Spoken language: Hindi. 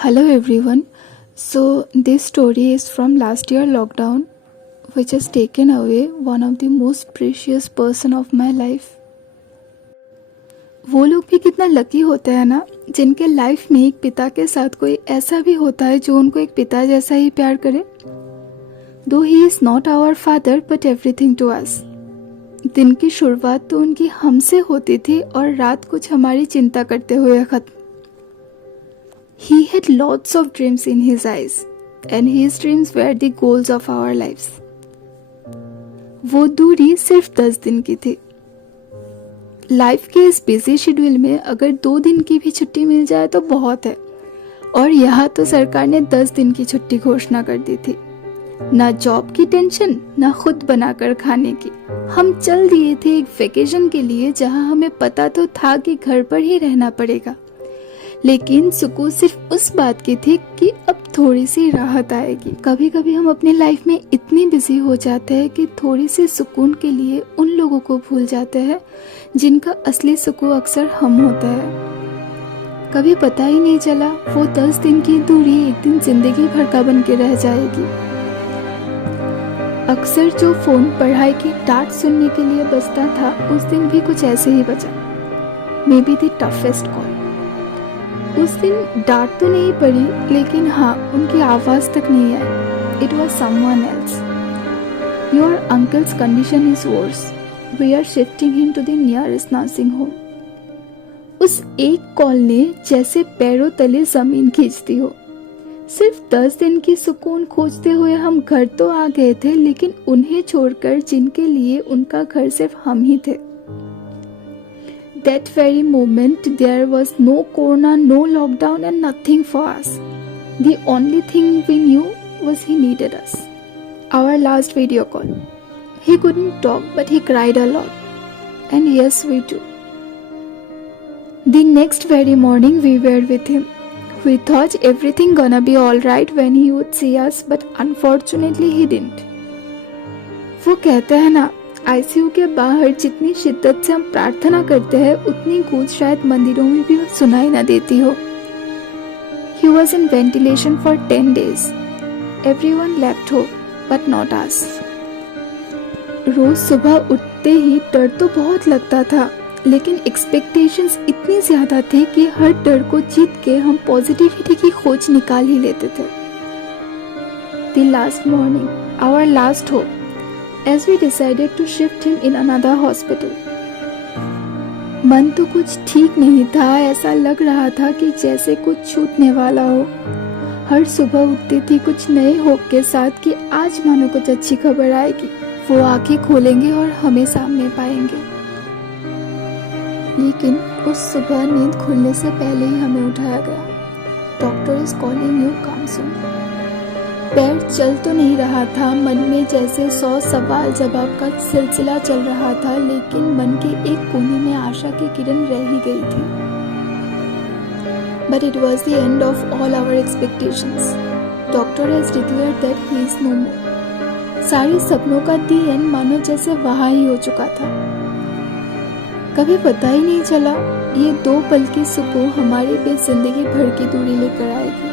Hello everyone. So this story is from last year lockdown, which has taken away one of the most precious person of my life. वो लोग भी कितना लकी होते हैं ना, जिनके लाइफ में एक पिता के साथ कोई ऐसा भी होता है जो उनको एक पिता जैसा ही प्यार करे. Though he is not our father but everything to us. दिन की शुरुआत तो उनकी हमसे होती थी और रात कुछ हमारी चिंता करते हुए खत्म. He had lots of dreams in his eyes, and his dreams were the goals of our lives. वो दूरी सिर्फ 10 दिन की थी. लाइफ के इस बिजी शेड्यूल में अगर 2 दिन की भी छुट्टी मिल जाए तो बहुत है. और यहाँ तो सरकार ने 10 दिन की छुट्टी घोषणा कर दी थी. ना जॉब की टेंशन, ना खुद बनाकर खाने की. हम चल दिए थे एक वेकेशन के लिए जहाँ हमें पता तो था कि घर पर ही रहना पड़ेगा. लेकिन सुकून सिर्फ उस बात की थी कि अब थोड़ी सी राहत आएगी. कभी कभी हम अपनी लाइफ में इतनी बिजी हो जाते हैं कि थोड़ी सी सुकून के लिए उन लोगों को भूल जाते हैं जिनका असली सुकून अक्सर हम होता है. कभी पता ही नहीं चला वो 10 दिन की दूरी एक दिन जिंदगी भर का बन के रह जाएगी. अक्सर जो फोन पढ़ाई की डांट सुनने के लिए बजता था उस दिन भी कुछ ऐसे ही बजा. May be the toughest call. उस दिन डांट तो नहीं पड़ी, लेकिन हाँ उनकी आवाज तक नहीं आई. It was someone else. Your uncle's condition is worse. We are shifting him to the nearest nursing home. उस एक कॉल ने जैसे पैरों तले जमीन खींचती हो. सिर्फ 10 दिन की सुकून खोजते हुए हम घर तो आ गए थे, लेकिन उन्हें छोड़कर जिनके लिए उनका घर सिर्फ हम ही थे. That very moment there was no corona, no lockdown and nothing for us. The only thing we knew was he needed us. Our last video call. He couldn't talk but he cried a lot. And yes, we do. The next very morning we were with him. We thought everything gonna be alright when he would see us, but unfortunately he didn't. वो कहते हैं ना, आईसीयू के बाहर जितनी शिद्दत से हम प्रार्थना करते हैं उतनी गूंज शायद मंदिरों में भी सुनाई न देती हो. He was in ventilation for 10 days. Everyone left hope, but not us. रोज सुबह उठते ही डर तो बहुत लगता था, लेकिन एक्सपेक्टेशंस इतनी ज्यादा थे कि हर डर को जीत के हम पॉजिटिविटी की खोज निकाल ही लेते थे. The last morning, our last hope. As we decided to shift him in another hospital. मन तो कुछ ठीक नहीं था. ऐसा लग रहा था कि जैसे कुछ छूटने वाला हो. हर सुबह उठती थी कुछ नए होप के साथ कि आज मानो कुछ अच्छी खबर आएगी. वो आंखें खोलेंगे और हमें सामने पाएंगे. लेकिन उस सुबह नींद खुलने से पहले ही हमें उठाया गया. डॉक्टर इज कॉलिंग यू, कम सून. पैर चल तो नहीं रहा था. मन में जैसे 100 सवाल जवाब का सिलसिला चल रहा था, लेकिन मन के एक कोने में आशा की किरण रह ही गई थी. But it was the end of all our expectations. Doctor has declared that he is no more. सारे सपनों का दी एंड मानो जैसे वहाँ ही हो चुका था. कभी पता ही नहीं चला ये 2 पल की सुकून हमारे पे जिंदगी भर की दूरी लेकर आएगी.